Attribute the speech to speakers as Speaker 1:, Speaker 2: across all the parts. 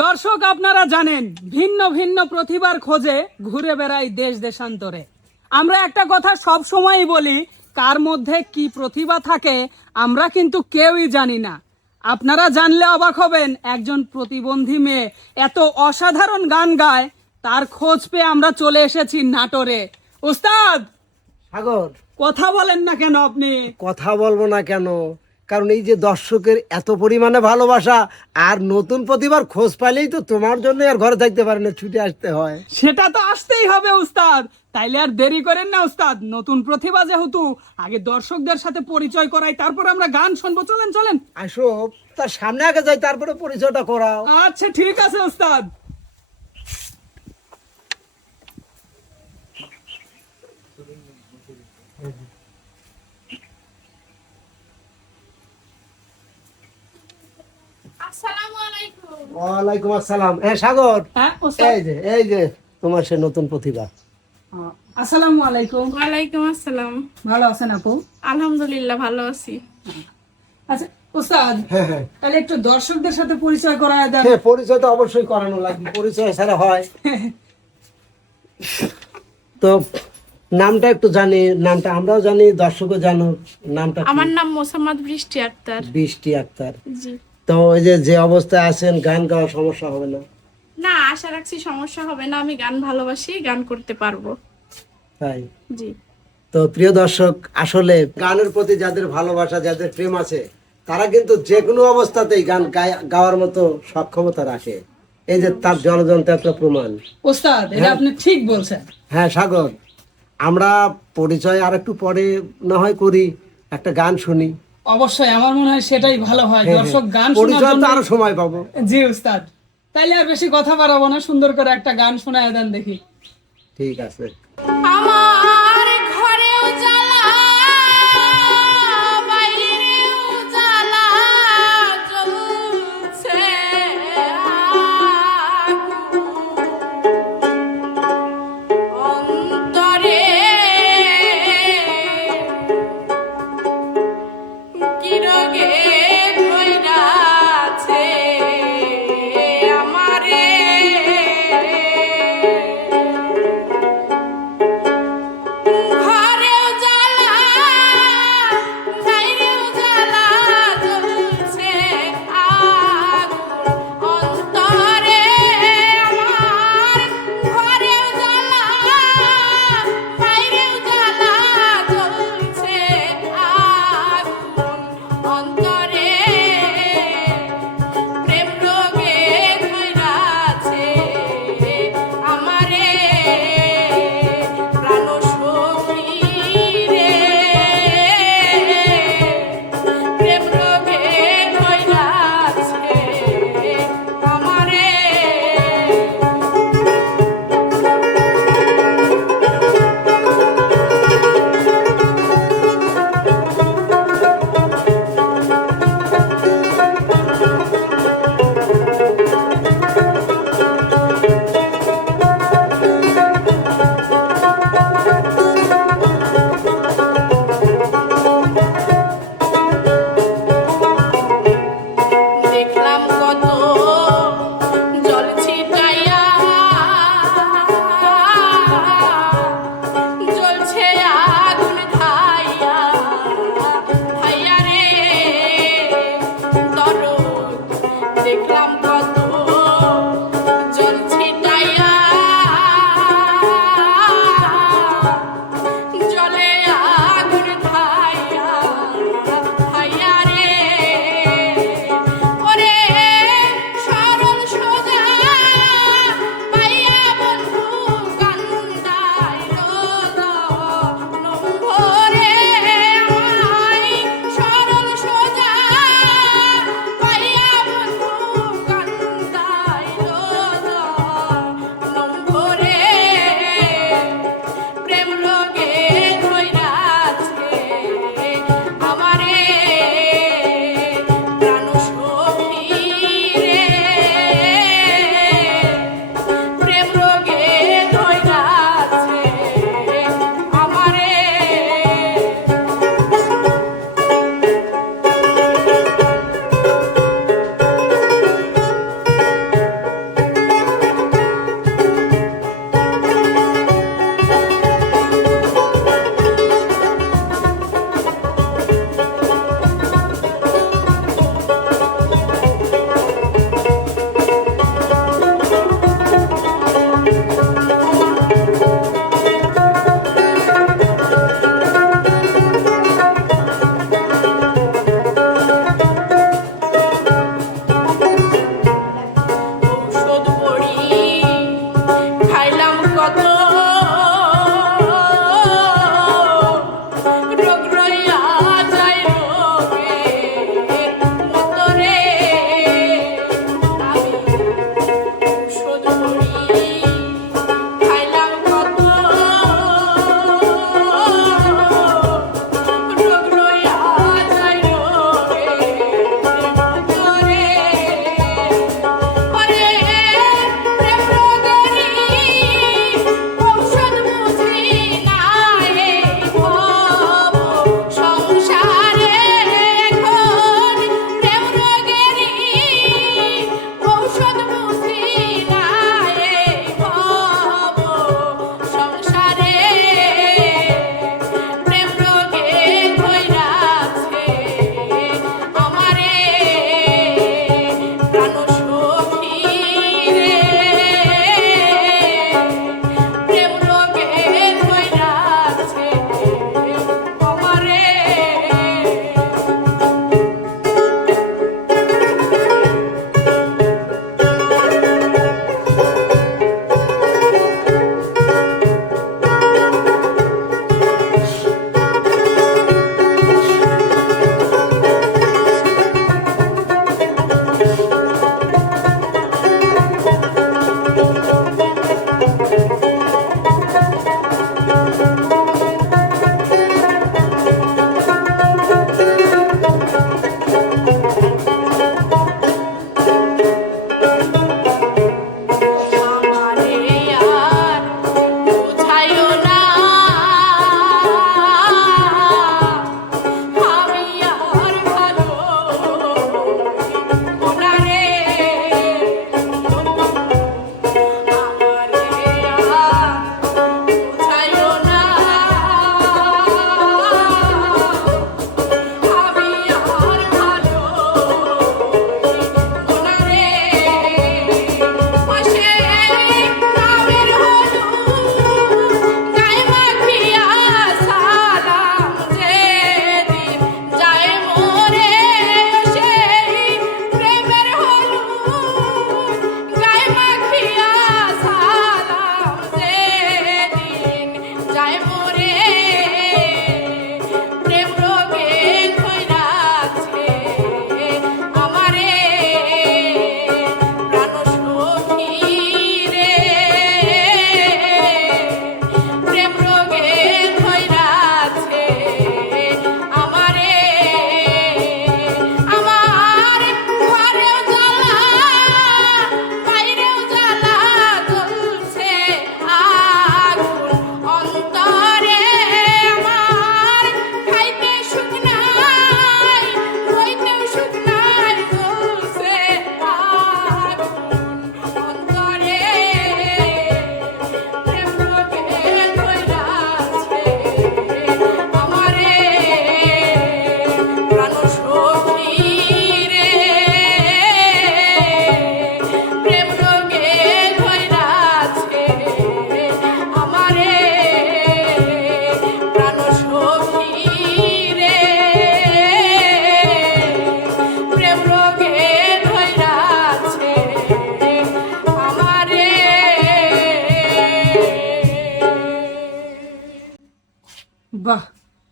Speaker 1: দর্শক আপনারা জানেন ভিন্ন ভিন্ন প্রতিভার খোঁজে ঘুরে বেড়াই দেশ দেশান্তরে। আমরা একটা কথা সব সময়ই বলি কার মধ্যে কি প্রতিভা থাকে আমরা কিন্তু কেউই জানি না। আপনারা জানলে অবাক হবেন একজন প্রতিবন্ধী মেয়ে এত অসাধারণ গান গায় তার খোঁজ পেয়ে আমরা চলে এসেছি নাটোরে। উস্তাদ
Speaker 2: সাগর।
Speaker 1: কথা বলেন না কেন আপনি?
Speaker 2: কথা বলব না কেন? কারণ এই যে দর্শকের এত পরিমাণে ভালোবাসা আর নতুন প্রতিভার খোঁজ পাইলেই তো তোমার জন্য আর ঘরে থাকতে পারে না ছুটে আসতে হয়।
Speaker 1: সেটা তো আসতেই হবে উস্তাদ। তাইলে আর দেরি করেন না উস্তাদ। নতুন প্রতিভা যেহেতু আগে দর্শকদের সাথে পরিচয় করাই তারপর আমরা গান শুনব। চলেন চলেন।
Speaker 2: আসো তার সামনে আগে যাই তারপরে পরিচয়টা করাও।
Speaker 1: আচ্ছা ঠিক আছে উস্তাদ।
Speaker 2: ওয়ালাইকুম আসসালাম। হ্যাঁ সাগর।
Speaker 1: হ্যাঁ
Speaker 2: এই যে এই যে তোমার সে নতুন প্রতিভা।
Speaker 1: আসসালামু আলাইকুম।
Speaker 3: ওয়ালাইকুম আসসালাম।
Speaker 1: ভালো আছেন আপু?
Speaker 3: আলহামদুলিল্লাহ ভালো আছি।
Speaker 1: আচ্ছা
Speaker 2: হ্যাঁ হ্যাঁ।
Speaker 1: তাহলে একটু দর্শকদের সাথে পরিচয় করায় দেন।
Speaker 2: হ্যাঁ পরিচয় তো অবশ্যই করানো লাগবে। পরিচয় ছাড়া হয়। তো নামটা একটু জানি। নামটা আমরাও জানি দর্শকও জানো নামটা
Speaker 3: আমার নাম মোসাম্মদ বৃষ্টি আক্তার।
Speaker 2: বৃষ্টি আক্তার।
Speaker 3: জি।
Speaker 2: তো ওই যে যে অবস্থায় আছেন গান গাওয়ার সমস্যা হবে না?
Speaker 3: না আশা রাখছি সমস্যা হবে না। আমি গান ভালোবাসি গান করতে পারব।
Speaker 2: তাই?
Speaker 3: জি।
Speaker 2: তো প্রিয় দর্শক আসলে গানের প্রতি যাদের ভালোবাসা যাদের প্রেম আছে তারা কিন্তু যে কোনো অবস্থাতেই গান গায়- গাওয়ার মতো সক্ষমতা রাখে। এই যে তার জলযন্ত্র একটা প্রমাণ।
Speaker 1: উস্তাদ এটা আপনি ঠিক বলছেন।
Speaker 2: হ্যাঁ সাগর। আমরা পরিচয় আর একটু পরে না হয় করি একটা গান শুনি।
Speaker 1: অবশ্যই আমার মনে হয় সেটাই ভালো হয়। দর্শক গান শোনার
Speaker 2: আরও সময় পাবো।
Speaker 1: জি উস্তাদ। তাইলে আর বেশি কথা বাড়াবো না সুন্দর করে একটা গান শোনায় দেন দেখি।
Speaker 2: ঠিক আছে।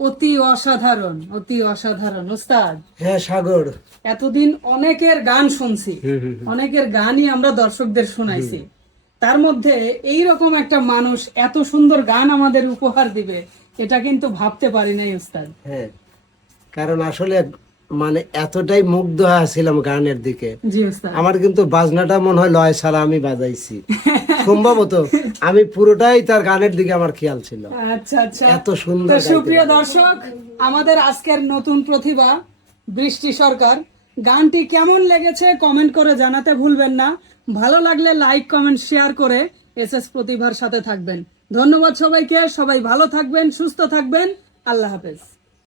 Speaker 1: অতি অসাধারণ অতি অসাধারণ। ওস্তাদ
Speaker 2: হ্যাঁ সাগর।
Speaker 1: এতদিন অনেকের গান শুনছি। অনেকের গানই আমরা দর্শকদের শোনাইছি। তার মধ্যে এই রকম একটা মানুষ এত সুন্দর গান আমাদের উপহার দিবে এটা কিন্তু ভাবতে পারি নাই ওস্তাদ।
Speaker 2: হ্যাঁ কারণ আসলে মানে এতটাই মুগ্ধ হয়েছিলাম গানের দিকে।
Speaker 1: জি ওস্তাদ।
Speaker 2: আমার কিন্তু বাজনাটা মনে হয় লয় ছাড়া আমি বাজাইছি। সম্ভবত আমি পুরোটাই তার গানের দিকে আমার খেয়াল ছিল।
Speaker 1: আচ্ছা আচ্ছা।
Speaker 2: এত সুন্দর
Speaker 1: সুপ্রিয় দর্শক আমাদের আজকের নতুন প্রতিভা বৃষ্টি সরকার। গানটি কেমন লেগেছে কমেন্ট করে জানাতে ভুলবেন না। ভালো লাগলে লাইক কমেন্ট শেয়ার করে এস এস প্রতিভার সাথে থাকবেন। ধন্যবাদ সবাইকে। সবাই ভালো থাকবেন সুস্থ থাকবেন। আল্লাহ হাফেজ।